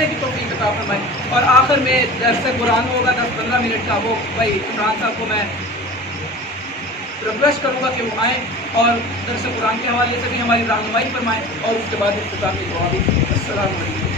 سیکھنے کی توفیق عطا فرمائے. اور آخر میں درس قرآن ہوگا 10-15 منٹ کا، وہ بھائی عمران صاحب کو میں ریکویسٹ کروں گا کہ وہ آئیں اور درس قرآن کے حوالے سے بھی ہماری رہنمائی فرمائیں، اور اس کے بعد اختتامی دعا بھی. السلام علیکم.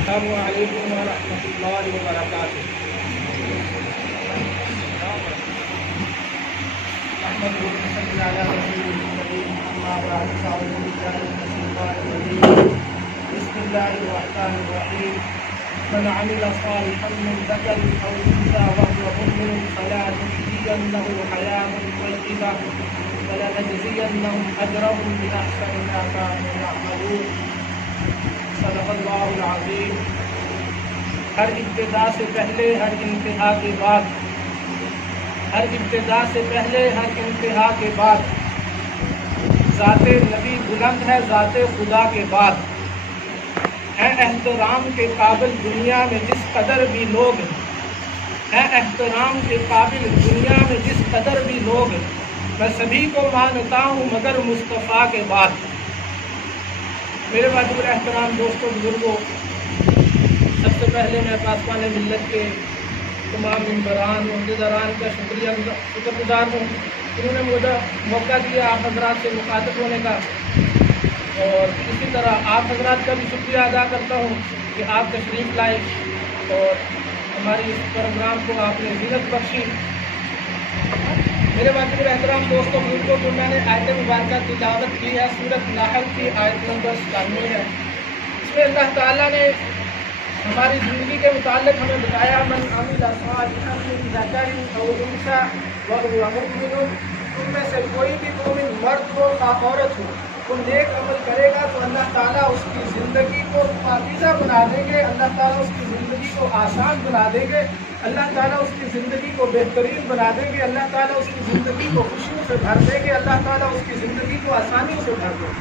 السلام علیکم ورحمۃ اللہ وبرکاتہ. بسم اللہ الرحمن الرحیم. من عمل صالحا من ذکر او انثى وهو مؤمن فلنحيينه حياة طیبة ولنجزینهم اجرهم بأحسن ما كانوا يعملون. صدق اللہ العظیم. ہر ابتدا سے پہلے ہر انتہا کے بعد، ہر ابتدا سے پہلے ہر انتہا کے بعد ذات نبی بلند ہے ذات خدا کے بعد. ہے احترام کے قابل دنیا میں جس قدر بھی لوگ، ہے احترام کے قابل دنیا میں جس قدر بھی لوگ، میں سبھی کو مانتا ہوں مگر مصطفیٰ کے بعد. میرے واجب الاحترام دوستوں بزرگوں، سب سے پہلے میں پاسبان ملت کے تمام ممبران عہدیداران کا شکر گزار ہوں. انہوں نے مجھے موقع دیا آپ حضرات سے مخاطب ہونے کا، اور اسی طرح آپ حضرات کا بھی شکریہ ادا کرتا ہوں کہ آپ تشریف لائے اور ہماری اس پروگرام کو آپ نے زینت بخشی. میرے واجب الاحترام دوستوں بزرگوں کو میں نے آیت مبارکہ تلاوت کی ہے، سورۃ نحل کی آیت نمبر 97 ہے. اس میں اللہ تعالیٰ نے ہماری زندگی کے متعلق ہمیں بتایا، من عمل صالحا من ذکر او انثى وهو مؤمن، تم میں سے کوئی بھی مومن مرد ہو یا عورت ہو، وہ نیک عمل کرے گا تو اللہ تعالیٰ اس کی زندگی کو پاکیزہ بنا دیں گے، اللہ تعالیٰ اس کی زندگی کو آسان بنا دیں گے، اللہ تعالیٰ اس کی زندگی کو بہترین بنا دیں گے، اللہ تعالیٰ اس کی زندگی کو خوشیوں سے بھر دیں گے، اللہ تعالیٰ اس کی زندگی کو آسانیوں سے بھر دیں گے.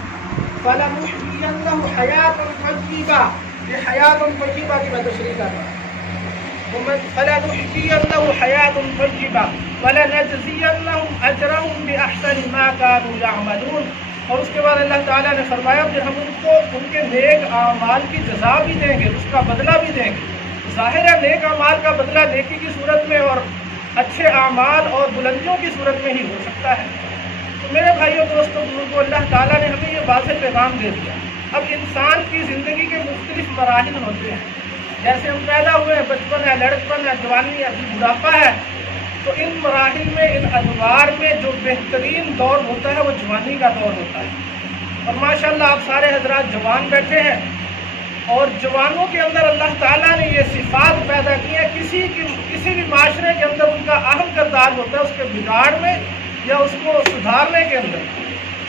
فَلَنُحْيِيَنَّهُ حَيَاةً طَيِّبَةً، یہ حیات طیبہ کی میں تشریح کر رہا ہوں. فَلَنُحْيِيَنَّهُ حَيَاةً طَيِّبَةً وَلَنَجْزِيَنَّهُمْ أَجْرَهُمْ بِأَحْسَنِ مَا كَانُوا يَعْمَلُونَ. اور اس کے بعد اللہ تعالیٰ نے فرمایا کہ ہم ان کو ان کے نیک اعمال کی جزا بھی دیں گے، اس کا بدلہ بھی دیں گے. ظاہر ہے نیک اعمال کا بدلہ نیکی کی صورت میں اور اچھے اعمال اور بلندیوں کی صورت میں ہی ہو سکتا ہے. تو میرے بھائیوں دوستوں بزرگوں، اللہ تعالیٰ نے ہمیں یہ واضح پیغام دے دیا. اب انسان کی زندگی کے مختلف مراحل ہوتے ہیں. جیسے ہم پیدا ہوئے ہیں، بچپن ہے، لڑکپن ہے، جوانی ہے، بڑھاپا ہے، تو ان مراحل میں ان ادوار میں جو بہترین دور ہوتا ہے وہ جوانی کا دور ہوتا ہے. اور ماشاءاللہ آپ سارے حضرات جوان بیٹھے ہیں، اور جوانوں کے اندر اللہ تعالیٰ نے یہ صفات پیدا کی ہیں. کسی بھی معاشرے کے اندر ان کا اہم کردار ہوتا ہے اس کے بگاڑ میں یا اس کو سدھارنے کے اندر،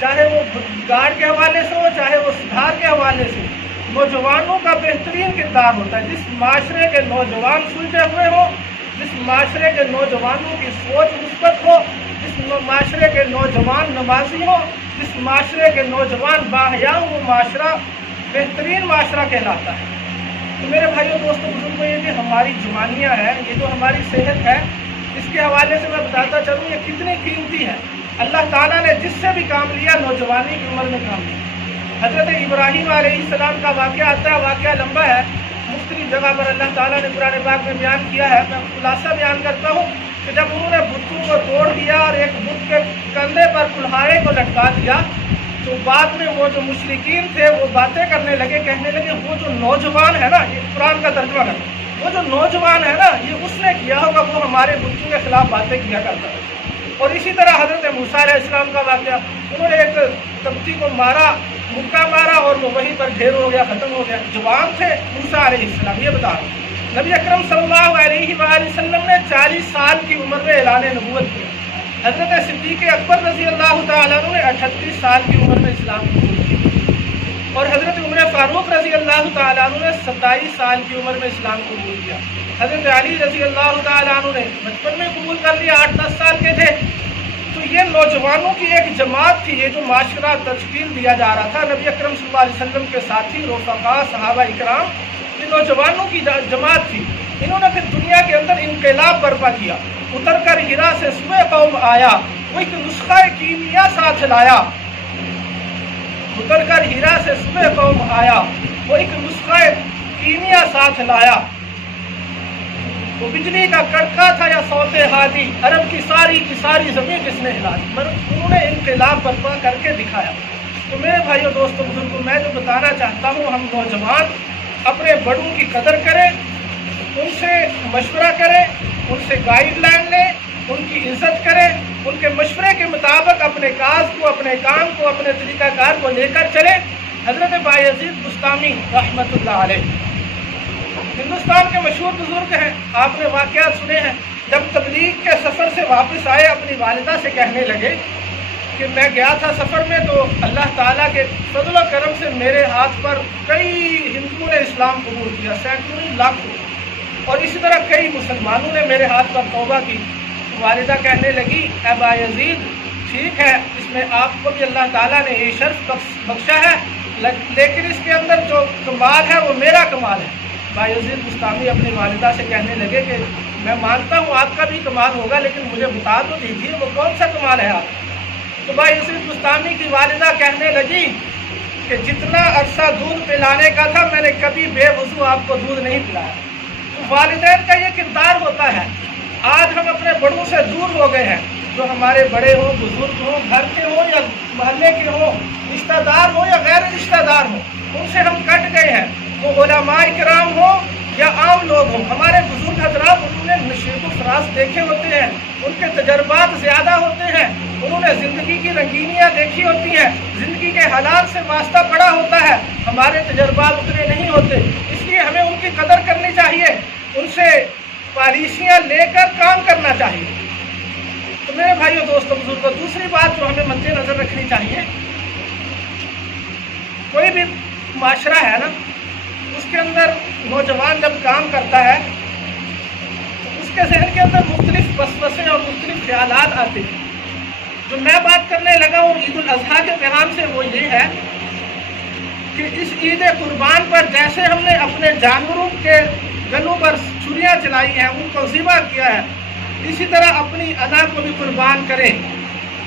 چاہے وہ بگاڑ کے حوالے سے ہو چاہے وہ سدھار کے حوالے سے. نوجوانوں کا بہترین کردار ہوتا ہے. جس معاشرے کے نوجوان سلجھے ہوئے ہوں، جس معاشرے کے نوجوانوں کی سوچ مثبت ہو، جس معاشرے کے نوجوان نمازی ہو، جس معاشرے کے نوجوان باحیا ہوں، وہ معاشرہ بہترین معاشرہ کہلاتا ہے. تو میرے بھائیوں دوستوں بزرگوں، یہ جو ہماری جوانیاں ہیں، یہ جو ہماری صحت ہے، اس کے حوالے سے میں بتاتا چلوں یہ کتنی قیمتی ہے. اللہ تعالیٰ نے جس سے بھی کام لیا نوجوانی کی عمر میں کام لیا. حضرت ابراہیم علیہ السلام کا واقعہ آتا ہے، واقعہ لمبا ہے، مختلف جگہ پر اللہ تعالیٰ نے قرآن پاک میں بیان کیا ہے. میں خلاصہ بیان کرتا ہوں کہ جب انہوں نے بتوں کو توڑ دیا اور ایک بت کے کندھے پر کلہاڑے کو لٹکا دیا، تو بعد میں وہ جو مشرکین تھے وہ باتیں کرنے لگے، کہنے لگے وہ جو نوجوان ہے نا، یہ قرآن کا ترجمہ ہے، وہ جو نوجوان ہے نا یہ اس نے کیا ہوگا، وہ ہمارے بتوں کے خلاف باتیں کیا کرتا ہے. اور اسی طرح حضرت موسیٰ علیہ السلام کا واقعہ، انہوں نے ایک کبتی کو مارا، مکہ مارا، اور وہ وہیں پر ڈھیر ہو گیا، ختم ہو گیا. جوان تھے موسیٰ علیہ السلام. یہ بتا رہا ہوں نبی اکرم صلی اللہ علیہ وآلہ وسلم نے 40 سال کی عمر میں اعلان نبوت کیا. حضرت صدیق اکبر رضی اللہ تعالیٰ عنہ نے 38 سال کی عمر میں اسلام قبول کیا، اور حضرت عمر فاروق رضی اللہ تعالیٰ عنہ نے 27 سال کی عمر میں اسلام قبول کیا. حضرت علی رضی اللہ تعالیٰ عنہ نے بچپن میں قبول کر لیا، 8-10 سال کے تھے. تو یہ نوجوانوں کی ایک جماعت تھی، یہ جو معاشرہ تشکیل دیا جا رہا تھا. نبی اکرم صلی اللہ علیہ وسلم کے ساتھی رفقا صحابہ اکرام، یہ نوجوانوں کی جماعت تھی. انہوں نے پھر دنیا کے اندر انقلاب برپا کیا. اتر کر ہرا سے سوئے قوم آیا، وہ ایک نسخہ کیمیا ساتھ لایا۔ اتر کر ہرا سے سوئے قوم آیا، وہ ایک نسخہ کیمیا ساتھ لایا۔ وہ بجلی کا کڑکا تھا یا صوت ہادی، عرب کی ساری زمین کس نے ہلا دی، انہوں نے انقلاب برپا کر کے دکھایا۔ تو میرے بھائیوں دوستوں بزرگوں، میں جو بتانا چاہتا ہوں، ہم نوجوان اپنے بڑوں کی قدر کریں، ان سے مشورہ کریں، ان سے گائیڈ لائن لیں، ان کی عزت کریں، ان کے مشورے کے مطابق اپنے کاز کو، اپنے کام کو، اپنے طریقہ کار کو لے کر چلیں۔ حضرت بایزید بستامی رحمۃ اللہ علیہ ہندوستان کے مشہور بزرگ ہیں، آپ نے واقعات سنے ہیں۔ جب تبلیغ کے سفر سے واپس آئے، اپنی والدہ سے کہنے لگے کہ میں گیا تھا سفر میں، تو اللہ تعالیٰ کے فضل و کرم سے میرے ہاتھ پر کئی ہندوؤں نے اسلام قبول کیا، سینکڑوں لاکھوں، اور اسی طرح کئی مسلمانوں نے میرے ہاتھ پر توبہ کی۔ والدہ کہنے لگی، اے بایزید، ٹھیک ہے، اس میں آپ کو بھی اللہ تعالیٰ نے یہ شرف بخشا ہے، لیکن اس کے اندر جو کمال ہے وہ میرا کمال ہے۔ بایزید بستامی اپنی والدہ سے کہنے لگے کہ میں مانتا ہوں آپ کا بھی کمال ہوگا، لیکن مجھے بتا تو دیجیے وہ کون سا کمال ہے آپ۔ تو بایزید بستامی کی والدہ کہنے لگی کہ جتنا عرصہ دودھ پلانے کا تھا، میں نے کبھی بے وضو آپ کو دودھ نہیں پلایا۔ تو والدین کا یہ کردار ہوتا ہے۔ آج ہم اپنے بڑوں سے دور ہو گئے ہیں، جو ہمارے بڑے ہوں، بزرگ ہوں، گھر کے ہوں یا محلے کے ہوں، رشتہ دار ہوں یا غیر رشتہ دار ہوں، ان سے ہم کٹ گئے ہیں۔ وہ علماء کرام ہوں یا عام لوگ ہوں، ہمارے بزرگ حضرات، انہوں نے نشیب و فراز دیکھے ہوتے ہیں، ان کے تجربات زیادہ ہوتے ہیں، انہوں نے زندگی کی رنگینیاں دیکھی ہوتی ہیں، زندگی کے حالات سے واسطہ پڑا ہوتا ہے، ہمارے تجربات اتنے نہیں ہوتے۔ اس لیے ہمیں ان کی قدر کرنی چاہیے، ان سے پالیسیاں لے کر کام کرنا چاہیے۔ تو میرے بھائیوں دوستوں بزرگوں، دوسری بات جو ہمیں مد نظر رکھنی چاہیے، کوئی بھی معاشرہ ہے نا، اس کے اندر نوجوان جب کام کرتا ہے تو اس کے ذہن کے اندر مختلف وسوسے اور مختلف خیالات آتے ہیں۔ جو میں بات کرنے لگا ہوں عید الاضحیٰ کے پیغام سے، وہ یہ ہے کہ اس عید قربان پر جیسے ہم نے اپنے جانوروں کے گلوں پر چھریاں چلائی ہیں، ان کو ذبح کیا ہے، اسی طرح اپنی انا کو بھی قربان کریں،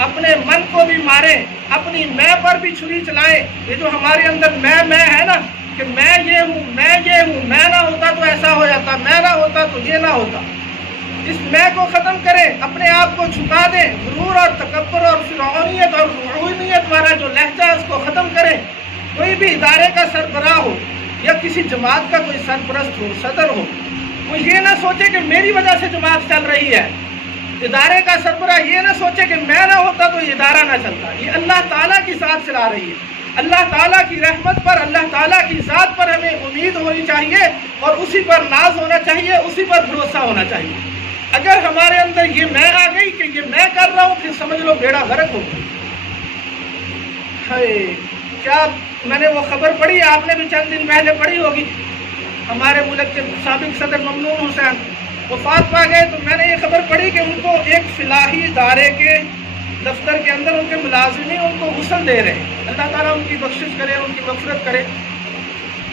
اپنے من کو بھی ماریں، اپنی میں پر بھی چھری چلائیں۔ یہ جو ہمارے اندر میں ہے نا، کہ میں یہ ہوں، میں نہ ہوتا تو ایسا ہو جاتا، میں نہ ہوتا تو یہ نہ ہوتا، اس میں کو ختم کریں، اپنے آپ کو جھکا دیں، غرور اور تکبر اور فرعونیت اور رعونیت والا جو لہجہ ہے اس کو ختم کریں۔ کوئی بھی ادارے کا سربراہ ہو یا کسی جماعت کا کوئی سرپرست ہو، صدر ہو، وہ یہ نہ سوچے کہ میری وجہ سے جماعت چل رہی ہے۔ ادارے کا سربراہ یہ نہ سوچے کہ میں نہ ہوتا تو یہ ادارہ نہ چلتا۔ یہ اللہ تعالیٰ کی ذات چلا رہی ہے۔ اللہ تعالیٰ کی رحمت پر، اللہ تعالیٰ کی ذات پر ہمیں امید ہونی چاہیے، اور اسی پر ناز ہونا چاہیے، اسی پر بھروسہ ہونا چاہیے۔ اگر ہمارے اندر یہ میں آ گئی کہ یہ میں کر رہا ہوں، پھر سمجھ لو بیڑا غرق ہو گیا۔ کیا میں نے وہ خبر پڑھی، آپ نے بھی چند دن پہلے پڑھی ہوگی، ہمارے ملک کے سابق صدر ممنون حسین وفات پا گئے، تو میں نے یہ خبر پڑھی کہ ان کو ایک فلاحی ادارے کے دفتر کے اندر ان کے ملازمین ان کو غسل دے رہے ہیں۔ اللہ تعالیٰ ان کی بخشش کرے، ان کی مغفرت کرے۔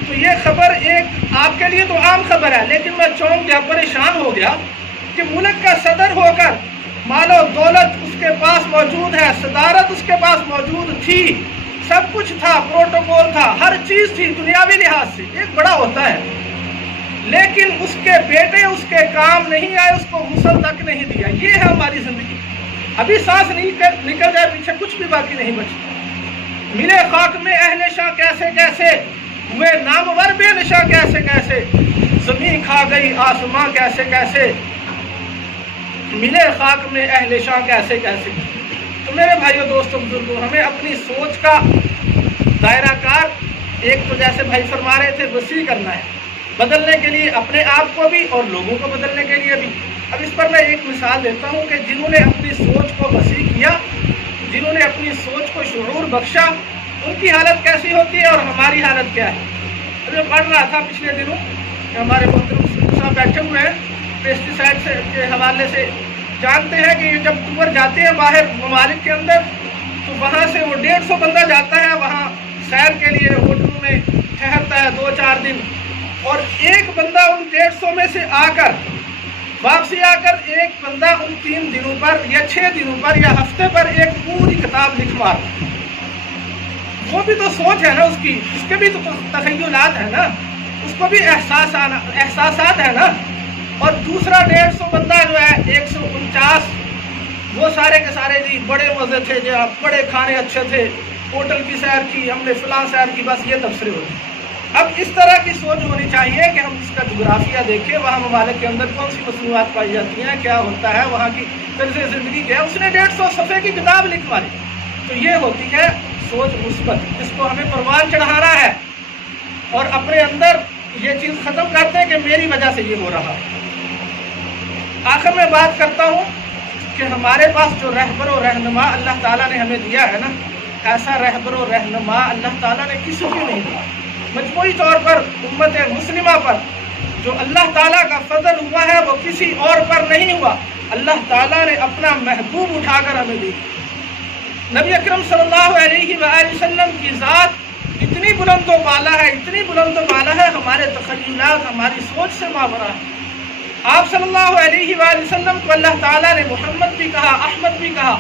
تو یہ خبر ایک آپ کے لیے تو عام خبر ہے، لیکن میں چونک گیا، پریشان ہو گیا کہ ملک کا صدر ہو کر مال و دولت اس کے پاس موجود ہے، صدارت اس کے پاس موجود تھی، سب کچھ تھا، پروٹوکول تھا، ہر چیز تھی دنیاوی لحاظ سے، ایک بڑا ہوتا ہے، لیکن اس کے بیٹے اس کے کام نہیں آئے، اس کو غسل تک نہیں دیا۔ یہ ہے ہماری زندگی۔ ابھی سانس نکل جائے، پیچھے کچھ بھی باقی نہیں بچتا۔ ملے خاک میں اہل شاہ کیسے کیسے، ہوئے نامور بے نشاں کیسے کیسے، زمین کھا گئی آسماں کیسے کیسے، ملے خاک میں اہل شاہ کیسے کیسے۔ تو میرے بھائیوں دوستوں بزرگوں، ہمیں اپنی سوچ کا دائرہ کار ایک تو جیسے بھائی فرما رہے تھے وسیع کرنا ہے، بدلنے کے لیے اپنے آپ کو بھی اور لوگوں کو بدلنے کے لیے بھی۔ اب اس پر میں ایک مثال دیتا ہوں کہ جنہوں نے اپنی سوچ کو وسیع کیا، جنہوں نے اپنی سوچ کو شعور بخشا، ان کی حالت کیسی ہوتی ہے اور ہماری حالت کیا ہے۔ میں پڑھ رہا تھا پچھلے دنوں کہ ہمارے محترم صاحب بیٹھے ہوئے ہیں، پیسٹی سائڈ کے حوالے سے جانتے ہیں کہ جب ٹور جاتے ہیں باہر ممالک کے اندر، تو وہاں سے وہ 150 بندہ جاتا ہے وہاں سیر کے لیے، ہوٹلوں میں ٹھہرتا ہے 2-4 دن، اور ایک بندہ ان 150 میں سے آ کر واپسی آ کر ایک بندہ ان 3 دنوں پر یا 6 دنوں پر یا ہفتے پر ایک پوری کتاب لکھوا، وہ بھی تو سوچ ہے نا اس کی، اس کے بھی تو تخیلات ہیں نا، اس کو بھی احساسات ہیں نا. اور دوسرا 150 بندہ جو ہے 149 وہ سارے کے سارے جی بڑے مزے تھے جی، بڑے کھانے اچھے تھے، ہوٹل کی سیر کی ہم نے، فلاں سیر کی، بس یہ تبصرے ہوتے. اب اس طرح کی سوچ ہونی چاہیے کہ ہم اس کا جغرافیہ دیکھیں، وہاں ممالک کے اندر کون سی مصنوعات پائی جاتی ہیں، کیا ہوتا ہے، وہاں کی طرز زندگی کیا ہے. اس نے 150 صفحے کی کتاب لکھوا لی. تو یہ ہوتی ہے سوچ مثبت، اس کو ہمیں پروان چڑھانا ہے اور اپنے اندر یہ چیز ختم کر دیں کہ میری وجہ سے یہ ہو رہا ہے. آخر میں بات کرتا ہوں کہ ہمارے پاس جو رہبر و رہنما اللہ تعالیٰ نے ہمیں دیا ہے نا، ایسا رہبر و رہنما اللہ تعالیٰ نے کسی کو نہیں دیا. مجموعی طور پر امت مسلمہ پر جو اللہ تعالیٰ کا فضل ہوا ہے وہ کسی اور پر نہیں ہوا، اللہ تعالیٰ نے اپنا محبوب اٹھا کر ہمیں دی. نبی اکرم صلی اللہ علیہ وآلہ وسلم کی ذات اتنی بلند و بالا ہے، اتنی بلند و بالا ہے، ہمارے تخیلات ہماری سوچ سے ماورا ہے. آپ صلی اللہ علیہ وآلہ وسلم کو اللہ تعالیٰ نے محمد بھی کہا، احمد بھی کہا،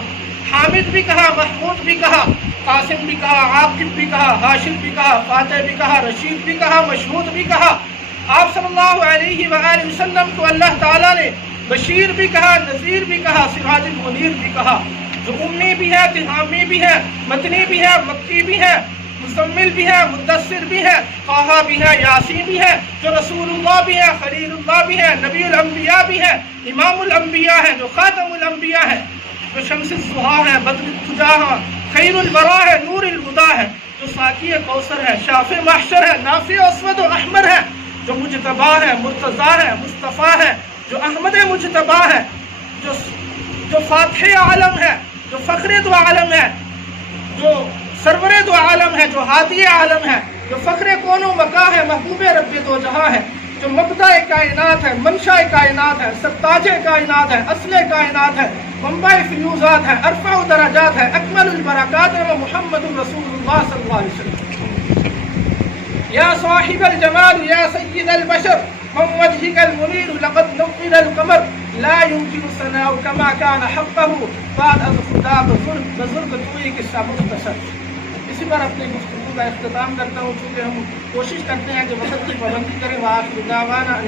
حامد بھی کہا، محمود بھی کہا، قاسم بھی کہا، عاقب بھی کہا، ہاشم بھی کہا، فاتح بھی کہا، رشید بھی کہا، مشہود بھی کہا. آپ صلی اللہ علیہ وآلہ وسلم کو اللہ تعالیٰ نے بشیر بھی کہا، نذیر بھی کہا، سراج المنیر بھی کہا. جو امی بھی ہے، تہامی بھی ہے، مدنی بھی ہے، مکی بھی ہے، مزمل بھی ہے، مدثر بھی ہے، طٰہٰ بھی ہے، یاسین بھی ہے. جو رسول اللہ بھی ہے، خلیل اللہ بھی ہے، نبی الانبیاء بھی ہے، امام الانبیاء ہے، جو خاتم الانبیاء ہے، جو شمس الضحیٰ ہے، بدر الدجیٰ ہے، خیر الورا ہے، نور الہدیٰ ہے، جو ساقی کوثر ہے، شافع محشر ہے، نافع اسود و احمر ہے، جو مجتبیٰ ہے، مرتضیٰ ہے، مصطفیٰ ہے، جو احمد مجتبیٰ ہے، جو فاتح عالم ہے، جو فخر دو عالم ہے، جو سرور دو عالم ہے، جو ہادی عالم ہے، جو فخر کون و مکاں ہے، محبوب رب دو جہاں ہے، جو مبدأ کائنات ہے، منشأ کائنات ہے، سرتاج کائنات ہے، اصل کائنات ہے، منبع فیوزات ہے، ارفع درجات ہے، اکمل البرکات ہے، وہ محمد رسول اللہ صلی اللہ علیہ وسلم. یا صاحب الجمال یا سید البشر من وجهك المنير لقد نور القمر لا يمكن الثناء كما كان حقه بعد از خدا بزرگ توئی قصہ مختصر. اسی پر اپنی گفتگو کا اختتام کرتا ہوں، چونکہ ہم کوشش کرتے ہیں کہ وقت کی پابندی کریں. وآخر دعوانا